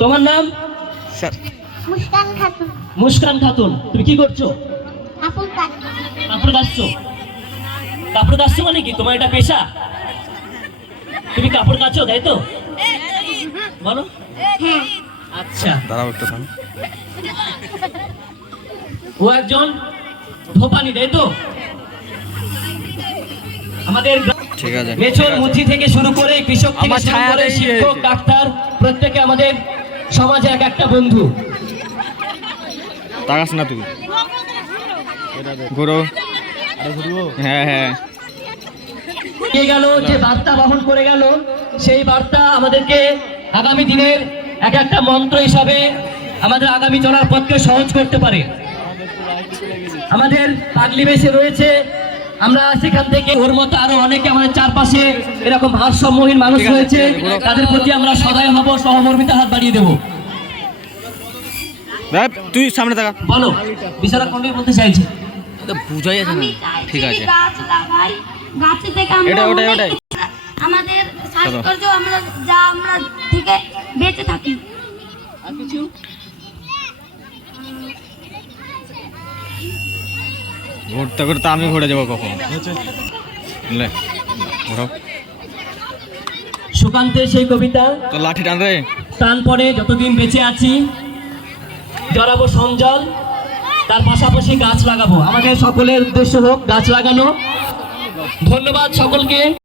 তোমার নাম? মুস্কান খাতুন। মুস্কান খাতুন। তুমি কি করছো? কাপড় কাটছি। কাপড় কাটছো? কাপড় কাটছো মানে কি তোমার এটা পেশা? তুমি কাপড় কাচো তাই তো? বলো। হ্যাঁ। আচ্ছা, দাঁড়াও একটু থাম। ও একজন ধোপানি তাই তো? আমাদের ঠিক আছে। মেছর মুচি থেকে শুরু করে কৃষক থেকে আমার শুরু ছায়া করে দেই শিক্ষক হয়েছে। ডাক্তার প্রত্যেকে আমাদের সমাজে এক একটা বন্ধু। তাকাস না তুই। ঘুরো। হ্যাঁ হ্যাঁ। কে গেল যে বার্তা বহন করে গেল, সেই বার্তা আমাদেরকে আগামী দিনের এক একটা মন্ত্র হিসাবে আমাদের আগামী চলার পথকে সহজ করতে পারে। আমাদের পাগলি বেশে রয়েছে, আমরা সেখান থেকে ওর মতো আরো অনেকে আমাদের চারপাশে এরকম ভারসাম্যহীন মানুষ রয়েছে, তাদের প্রতি আমরা সদয় হব, সহমর্মিতা হাত বাড়িয়ে দেবো। তুই সামনে থাকা। বলো, বিশালা কোনটাই বলতে চাইছে? বুঝাই আছে না। আমি চাইছি ঠিক আছে। গাছ লাগাই, গাছে থেকে আমরা এটা ওটাই অনেক ওটাই। আমাদের শ্বাসকষ্ট আমরা থেকে বেঁচে থাকি। আর কিছু? ঘুরতে ঘুরতে আমি ঘুরে যাবো কখন? লে, ঘোরো। সুকান্তের সেই কবিতা, তো লাঠি টান রে। প্রাণ পরে যতদিন বেঁচে আছি জড়াবো সঞ্জল, তার পাশাপাশি গাছ লাগাবো। আমাদের সকলের উদ্দেশ্য হোক গাছ লাগানো। ধন্যবাদ সকলকে।